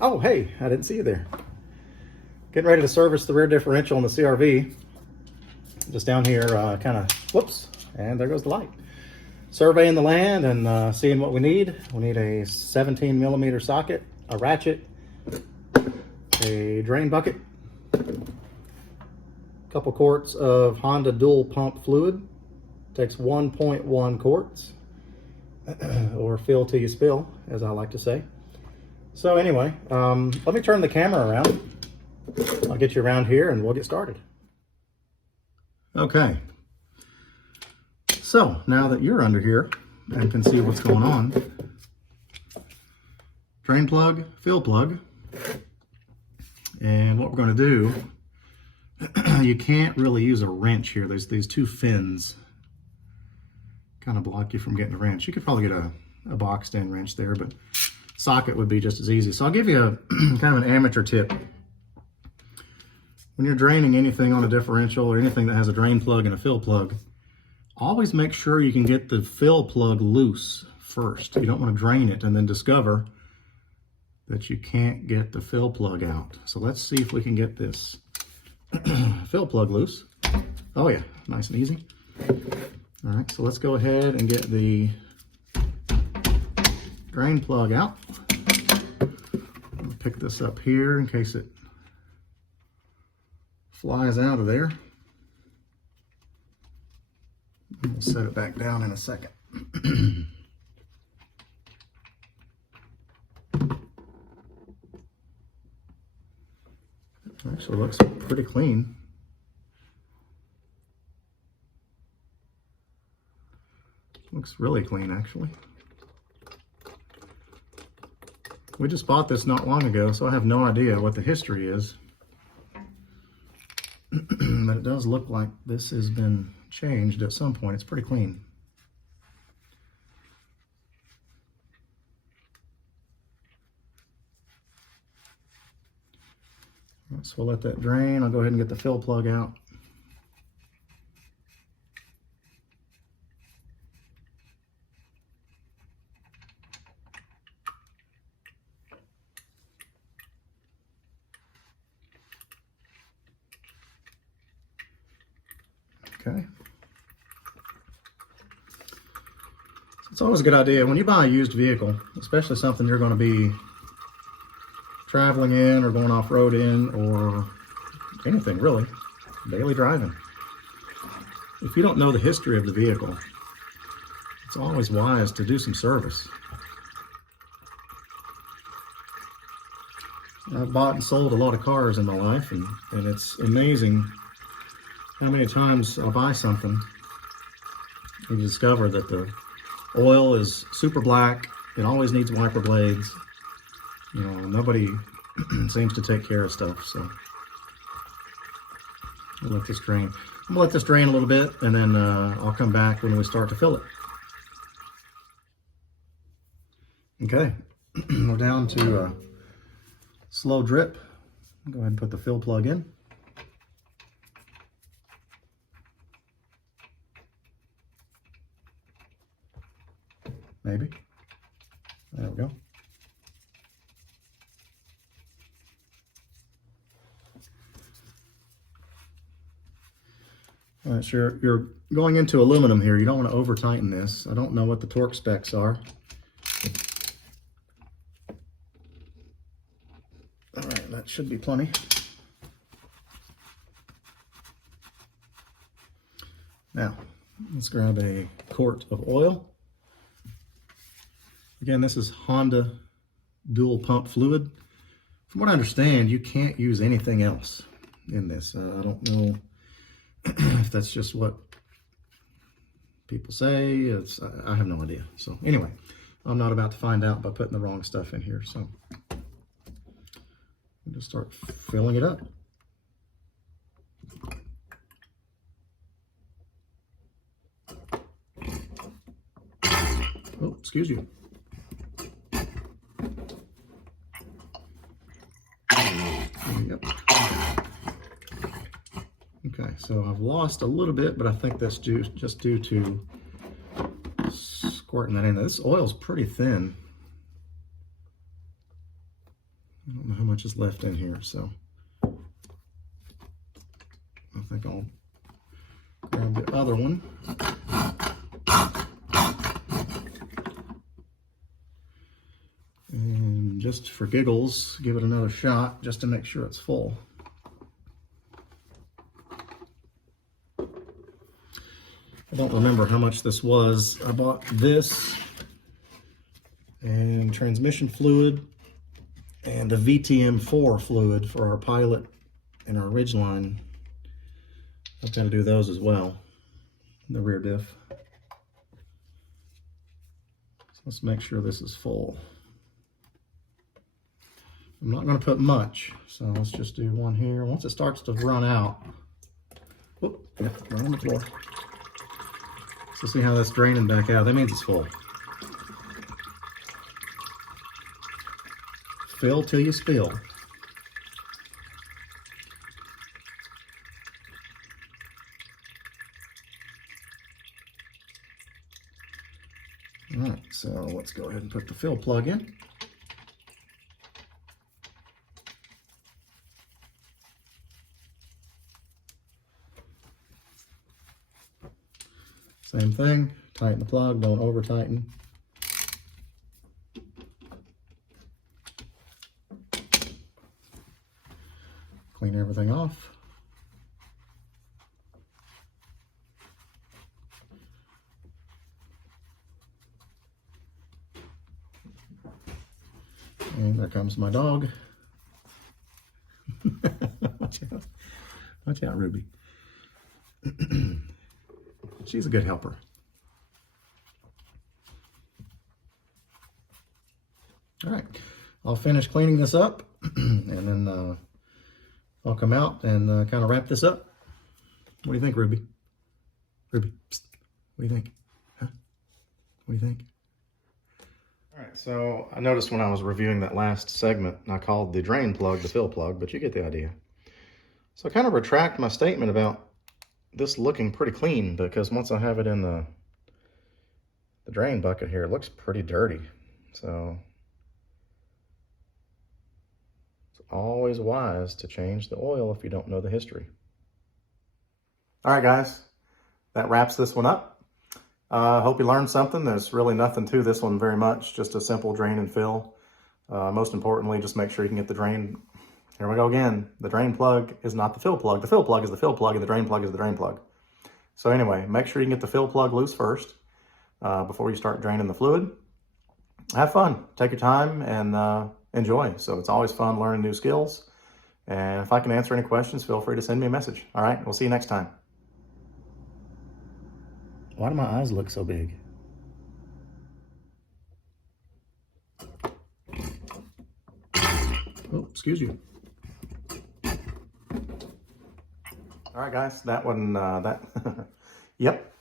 Oh, hey, I didn't see you there. Getting ready to service the rear differential in the CRV. Just down here, kind of, whoops, and there goes the light. Surveying the land and seeing what we need. We need a 17 millimeter socket, a ratchet, a drain bucket, a couple quarts of Honda dual pump fluid. Takes 1.1 quarts, or fill till you spill, as I like to say. So anyway, let me turn the camera around. I'll get you around here and we'll get started. Okay. So now that you're under here and can see what's going on, drain plug, fill plug, and what we're going to do, you can't really use a wrench here. There's these two fins kind of block you from getting a wrench. You could probably get a boxed in wrench there, but socket would be just as easy. So I'll give you a kind of an amateur tip. When you're draining anything on a differential or anything that has a drain plug and a fill plug, always make sure you can get the fill plug loose first. You don't want to drain it and then discover that you can't get the fill plug out. So let's see if we can get this fill plug loose. Oh yeah, nice and easy. All right, so let's go ahead and get the drain plug out. I'll pick this up here in case it flies out of there. We'll set it back down in a second. Actually looks pretty clean. Looks really clean, actually. We just bought this not long ago, so I have no idea what the history is. But it does look like this has been changed at some point. It's pretty clean. Right, so we'll let that drain. I'll go ahead and get the fill plug out. Okay. It's always a good idea when you buy a used vehicle, especially something you're going to be traveling in or going off-road in or anything really, daily driving. If you don't know the history of the vehicle, it's always wise to do some service. I've bought and sold a lot of cars in my life, and it's amazing how many times I'll buy something and you discover that the oil is super black, it always needs wiper blades. You know, nobody seems to take care of stuff, so I'll let this drain. I'm gonna let this drain a little bit, and then I'll come back when we start to fill it. Okay, we're down to slow drip. I'll go ahead and put the fill plug in. Maybe. There we go. All right, so you're going into aluminum here. You don't want to over tighten this. I don't know what the torque specs are. All right, that should be plenty. Now, let's grab a quart of oil. Again, this is Honda dual pump fluid. From what I understand, you can't use anything else in this. I don't know if that's just what people say. I have no idea. So anyway, I'm not about to find out by putting the wrong stuff in here. So I'll just start filling it up. Oh, excuse you. Yep. Okay, so I've lost a little bit, but I think that's just due to squirting that in. This oil's pretty thin. I don't know how much is left in here, so I think I'll grab the other one. And just for giggles, give it another shot just to make sure it's full. I don't remember how much this was. I bought this and transmission fluid and the VTM4 fluid for our pilot and our ridgeline. I've got to do those as well, the rear diff. So let's make sure this is full. I'm not going to put much, so let's just do one here. Once it starts to run out, whoop, yep, right on the floor. So see how that's draining back out. That means it's full. Fill till you spill. All right, so let's go ahead and put the fill plug in. Same thing, tighten the plug, don't over tighten. Clean everything off. And there comes my dog. Watch out. Watch out, Ruby. She's a good helper. All right, I'll finish cleaning this up and then I'll come out and kind of wrap this up. What do you think, Ruby? Ruby, psst. What do you think? Huh? What do you think? All right, so I noticed when I was reviewing that last segment, I called the drain plug the fill plug, but you get the idea. So I kind of retract my statement about this looking pretty clean, because once I have it in the drain bucket here, it looks pretty dirty. So it's always wise to change the oil if you don't know the history. All right, guys, that wraps this one up. Hope you learned something. There's really nothing to this one very much, just a simple drain and fill. Most importantly, just make sure you can get the drain. Here we go again. The drain plug is not the fill plug. The fill plug is the fill plug, and the drain plug is the drain plug. So anyway, make sure you can get the fill plug loose first before you start draining the fluid. Have fun. Take your time and enjoy. So it's always fun learning new skills. And if I can answer any questions, feel free to send me a message. All right, we'll see you next time. Why do my eyes look so big? Oh, excuse you. All right, guys, that one, yep,